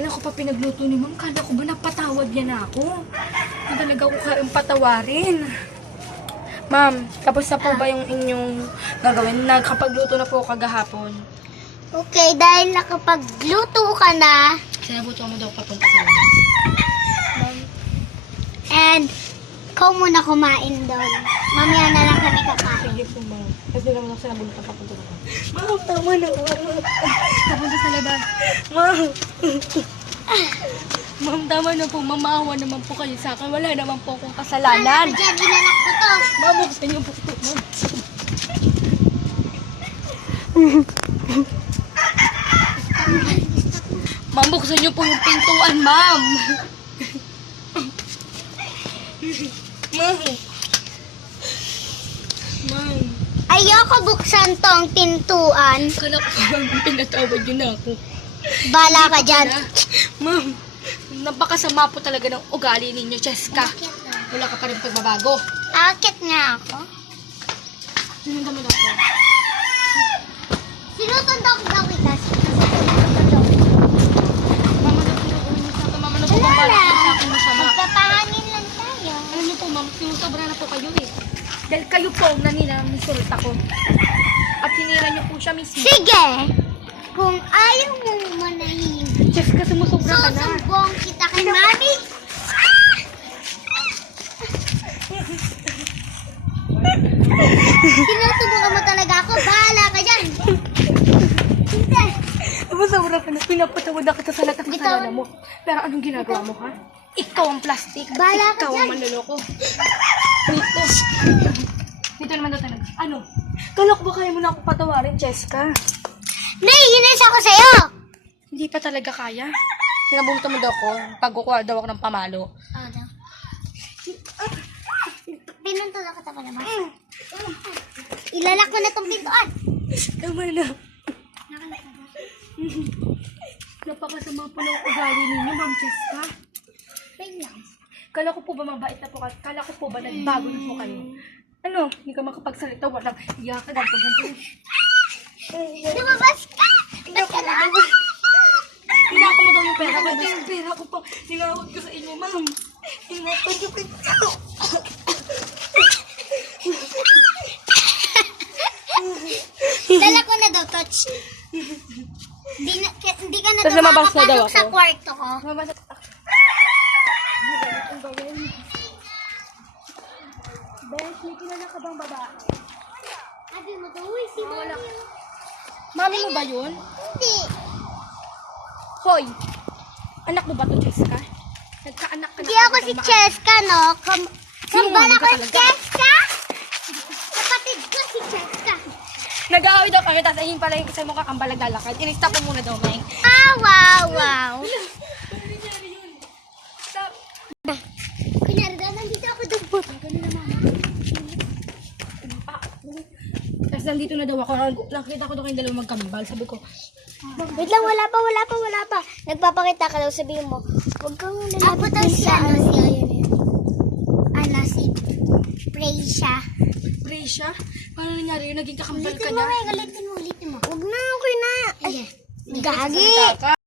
Kailan ko pa pinagluto ni Ma'am? Kala ko ba napatawad niya na ako? Hindi talaga ako kayang patawarin. Ma'am, tapos na po ba yung inyong gagawin? Nagkapagluto na po kagahapon. Okay, dahil nakapagluto ka na, Sinabuto mo daw papunta sa labas. Ma'am, and ikaw muna kumain doon. Mamaya na lang kami kakain. sige po ma'am. Kasi di naman ako sinabuto papunta sa labas. Ma'am, tama na po. Papunta sa labas. Ma'am. Ma'am, tama na po. Mamaawa naman po kayo sa akin. Wala naman po akong Wala kasalanan. ka dyan, inalak ko to. Ma'am, buksan niyo po ito, ma'am. Ma'am, buksan niyo po yung pintuan, ma'am. Ma'am. Ma'am. Ayoko buksan tong pintuan. Kala ko ma'am, pinatawad niyo na ako. Bala ka dyan. Ma'am, napakasama po talaga ng ugali ninyo, Cheska. Wala ka pa rin pagbabago. Akit nga ako. Sinundan mo na ako. Sinutundok daw kita. Mama na po kung Wala bakit lang. sa akin masama. Magpapahangin lang tayo. Alam niyo po, ma'am, sinusobra na po kayo eh. Dahil kayo po ang naninisulot ako. At sinira niyo po siya mismo. Sige! Kung ayaw mong manahimik, Cheska, sumusobra ka na. susumbong kita kay Mami. Sinusubukan mo talaga ako. Bahala ka dyan. Hindi. Sumusobra ka na. Pinapatawad na kita sa lahat ng kasalanan mo. Pero anong ginagawa mo, ha? Ikaw ang plastic. Bahala ka Ikaw ang dyan. manloloko. Dito. Dito naman daw talaga. Ano? Kala ko ba kaya mo na ako patawarin, Cheska? Naiinis ako sa'yo. Hindi pa talaga kaya. Sinabunta mo daw ako. Pagkukuha daw ako ng pamalo. Ano? Pinuntol ako pa naman. Ilalak ko na tong pintuan. Tama na. Napakasama po ng ugali ninyo, Ma'am Cheska. Wait lang. Kala ko po ba mabait na po kayo? Kala ko po ba nagbago na po kayo? Ano? Hindi ka makapagsalita. Walang iyak ka. Lumabas ka! Ba't ka na? Hinako mo daw yung pera ko. Yung pera ko pa. Hinakot ko sa inyo, Ma'am. Hinakot ko sa inyo. Dala ko na daw, Touch. Hindi ka na Tapos daw lumabas na daw makakapasok sa ako. kwarto ko. Mama, Bes, may kilala ka bang babae? Sabi mo daw, uy, si Wala. Mami. Mami mo ba yun? Hindi. Hoy! Anak mo ba to, Cheska? Nagkaanak ka na. Hindi ako si Cheska, no? Kambal Sinungaling ako ka si talaga. Cheska? Kapatid ko si Cheska. Nag-aaway daw kami, tapos ayun pala yung isa mong kakambal naglalakad. I-stop mo muna daw, Meng. Ah, wow, wow. Ano nangyari yun? Stop! Kunyari daw, nandito ako dugbot. Ganun naman. Tapos nandito na daw ako. Nakita ko daw kayong dalawang magkambal. Sabi ko, Wait lang, wala pa. Nagpapakita ka daw, sabihin mo. Huwag kang lalapit din sa si Preisha. Prisha? Paano nangyari yun? Naging kakambal ka Ulitin mo, na? ulitin mo. Huwag na, okay na. Ay, gagi. Salita ka.